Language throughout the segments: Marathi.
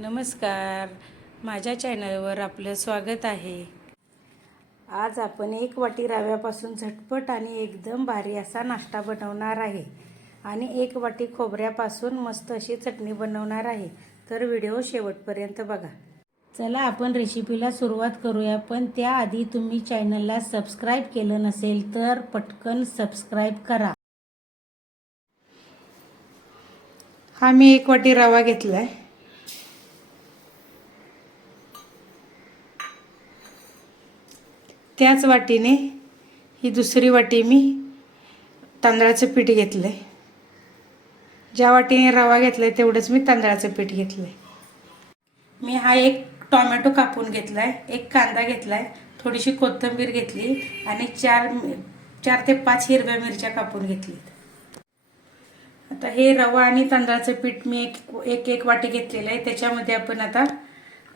नमस्कार. माझ्या चॅनलवर आपलं स्वागत आहे. आज आपण एक वाटी रव्यापासून झटपट आणि एकदम भारी असा नाश्ता बनवणार आहे. आणि एक वाटी खोबऱ्यापासून मस्त अशी चटणी बनवणार आहे. तर व्हिडिओ शेवटपर्यंत बघा. चला आपण रेसिपीला सुरुवात करूया. पण त्याआधी तुम्ही चॅनलला सबस्क्राईब केलं नसेल तर पटकन सबस्क्राईब करा. हा मी एक वाटी रवा घेतला आहे त्याच वाटीने ही दुसरी वाटी मी तांदळाचं पीठ घेतलंय. ज्या वाटीने रवा घेतलाय तेवढंच मी तांदळाचं पीठ घेतलंय. मी हा एक टोमॅटो कापून घेतलाय एक कांदा घेतलाय थोडीशी कोथिंबीर घेतली आणि चार चार ते पाच हिरव्या मिरच्या कापून घेतलीत. आता हे रवा आणि तांदळाचं पीठ मी एक एक एक वाटी घेतलेलं आहे. त्याच्यामध्ये आपण आता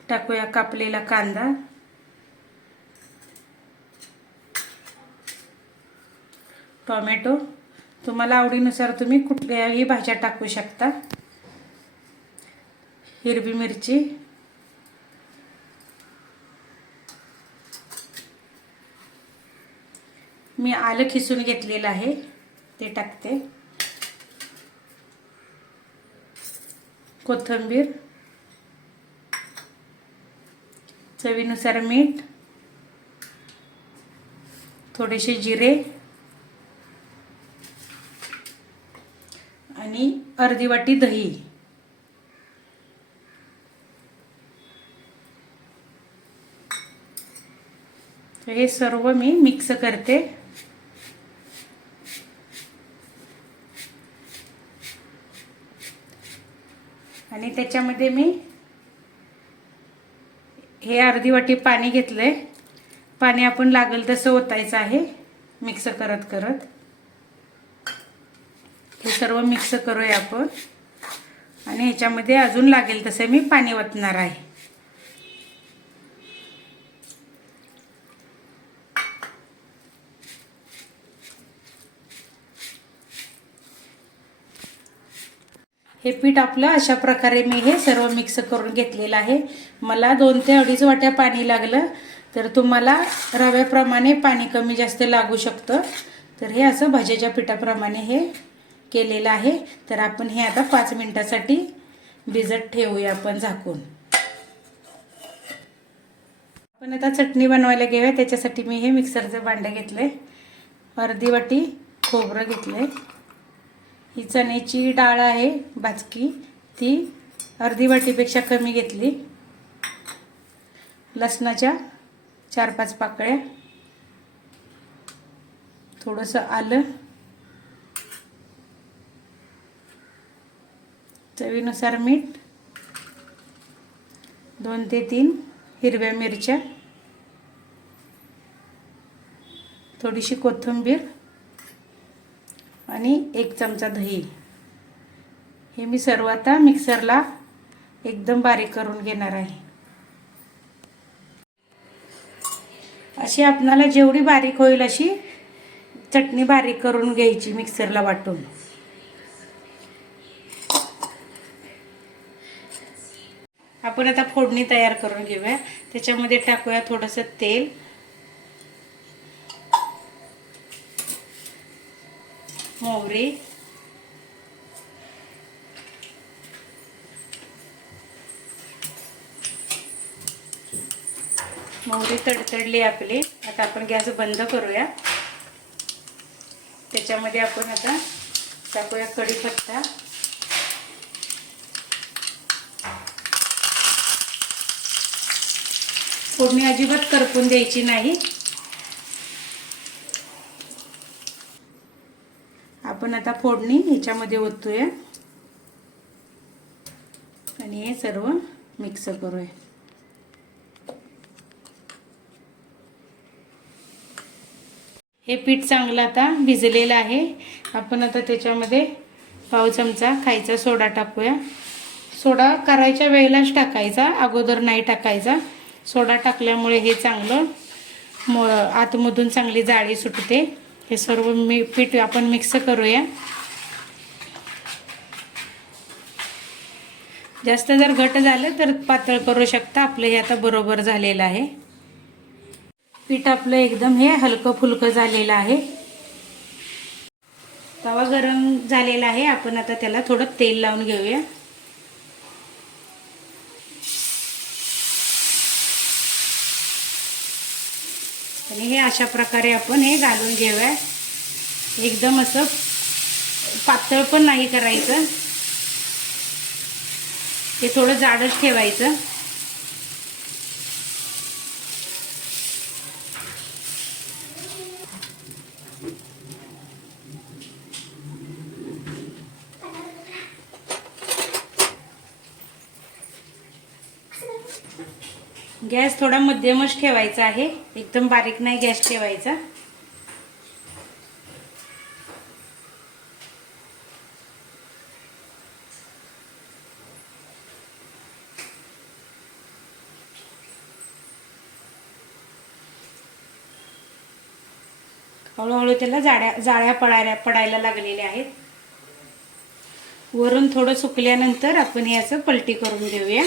टाकूया कापलेला कांदा. टोमॅटो. तुम्हाला आवडीनुसार तुम्ही कुठल्याही भाज्या टाकू शकता. हिरवी मिरची. मी आलं खिसून घेतलेलं आहे ते टाकते. कोथिंबीर. चवीनुसार मीठ. थोडेसे जिरे. आणि अर्धी वाटी दही हे सर्व मी मिक्स करते. आणि त्याच्यामध्ये मी हे अर्धी वाटी पाणी घेतलंय. पाणी आपण लागेल तसं ओतायचं आहे. मिक्स करत करत. हे सर्व मिक्स करूया आपण. आणि ह्याच्यामध्ये अजून लागेल तसं मी पाणी वतणार आहे. हे पीठ आपलं अशा प्रकारे मी हे सर्व मिक्स करून घेतलेलं आहे. मला दोन ते अडीच वाट्या पाणी लागलं तर तुम्हाला रव्याप्रमाणे पाणी कमी जास्त लागू शकतं. तर हे असं भाज्याच्या पिठाप्रमाणे हे केलेलं आहे. तर आपण हे आता पाच मिनटासाठी भिजत ठेवूया आपण झाकून. आपण आता चटणी बनवायला घेऊया. त्याच्यासाठी मी हे मिक्सरचं भांडं घेतलं आहे अर्धी वाटी खोबरं घेतलं आहे ही चण्याची डाळ आहे भाजकी. ती अर्धी वाटीपेक्षा कमी घेतली. लसणाच्या चार पाच पाकळ्या. थोडंसं आलं. चवीनुसार मीठ दोन ते तीन हिरव्या मिरच्या थोडीशी कोथिंबीर आणि एक चमचा दही. हे मी सर्व आता मिक्सरला एकदम बारीक करून घेणार आहे. अशी आपणाला जेवढी बारीक होईल अशी चटणी बारीक करून घ्यायची मिक्सरला वाटून. आपण आता फोडणी तयार करून घेऊया. त्याच्यामध्ये टाकूया थोडंसं तेल. मोहरी. मोहरी तडतडली आपली. आता आपण गॅस बंद करूया. त्याच्यामध्ये आपण आता टाकूया कढीपत्ता. फोडणी अजिबात करपून द्यायची नाही. आपण आता फोडणी ह्याच्यामध्ये ओतूया आणि हे सर्व मिक्स करूया. हे पीठ चांगलं आता भिजलेलं आहे. आपण आता त्याच्यामध्ये पाव चमचा खायचा सोडा टाकूया. सोडा करायच्या वेळेलाच टाकायचा अगोदर नाही टाकायचा. सोडा टाकल्यामुळे हे चांगलं म आतमधून चांगली जाळी सुटते. हे सर्व मी पीठ आपण मिक्स करूया. जास्त जर घट झालं तर पातळ करू शकता. आपलं हे आता बरोबर झालेलं आहे. पीठ आपलं एकदम हे हलकं फुलकं झालेलं आहे. तवा गरम झालेला आहे. आपण आता त्याला थोडं तेल लावून घेऊया. आणि हे अशा प्रकारे आपण हे घालून घेऊया. एकदम असं पातळ पण नाही करायचं. ते थोडं जाडच ठेवायचं. गॅस थोडा मध्यमच ठेवायचा आहे. एकदम बारीक नाही गॅस ठेवायचा. हळूहळू त्याला जाड्या जाळ्या पडायला पडायला लागलेल्या आहेत. वरून थोडं सुकल्यानंतर आपण याचं पलटी करून घेऊया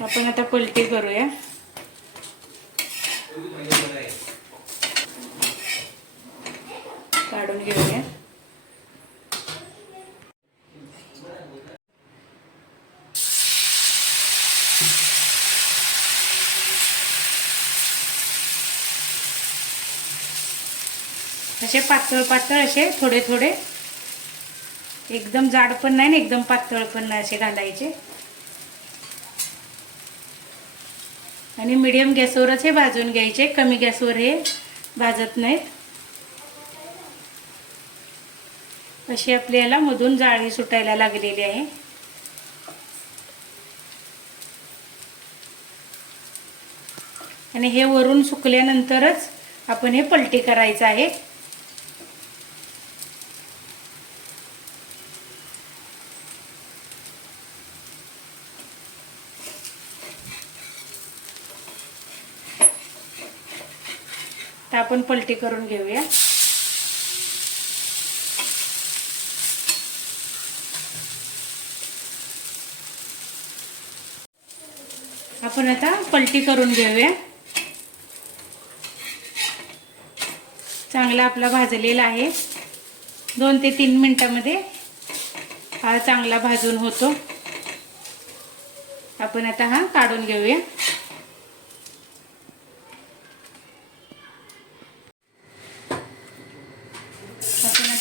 आपण आता पलटी करूया. काढून घेऊया. असे पातळ पातळ असे थोडे थोडे. एकदम जाड पण नाही ना एकदम पातळ पण नाही असे घालायचे. आणि मिडियम गॅसवरच हे भाजून घ्यायचे. कमी गॅसवर हे भाजत नाहीत. अशी आपल्याला मधून जाळी सुटायला लागलेली आहे. आणि हे वरून सुकल्यानंतरच आपण हे पलटी करायचं आहे. तर आपण पलटी करून घेऊया. आपण आता पलटी करून घेऊया. चांगला आपला भाजलेला आहे. दोन ते तीन मिनिटामध्ये हा चांगला भाजून होतो. आपण आता हा काढून घेऊया.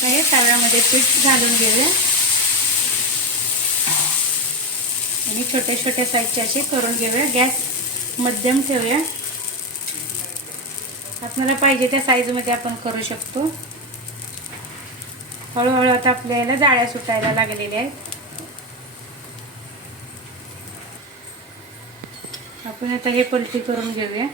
हे तव्यामध्ये पीठ घालून घेऊया. आणि छोट्या छोट्या साईजचे असे करून घेऊया. गॅस मध्यम ठेवूया. आपल्याला पाहिजे त्या साईजमध्ये आपण करू शकतो. हळूहळू आता आपल्याला जाळ्या सुटायला लागलेल्या आहेत. आपण आता हे पलटी करून घेऊया.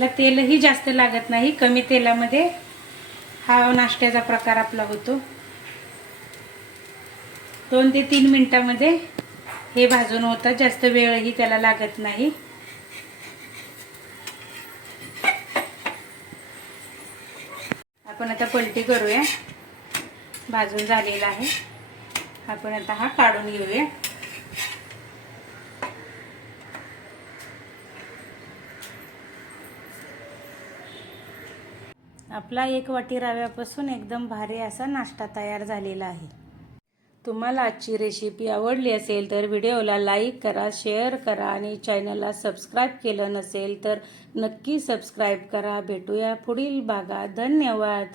याला तेलही जास्त लागत नाही कमी तेलामध्ये हा नाश्त्याचा प्रकार आपला होतो. दोन ते तीन मिनटामध्ये हे भाजून होतात जास्त वेळही त्याला लागत नाही. आपण आता पलटी करूया. भाजून झालेला आहे. आपण आता हा काढून घेऊया. आपला एक वाटी रव्यापासून एकदम भारी असा नाश्ता तयार झालेला आहे. तुम्हाला आजची रेसिपी आवडली असेल तर व्हिडिओला लाईक करा शेअर करा आणि चॅनलला सबस्क्राईब केलं नसेल तर नक्की सबस्क्राईब करा. भेटूया पुढील भागात. धन्यवाद.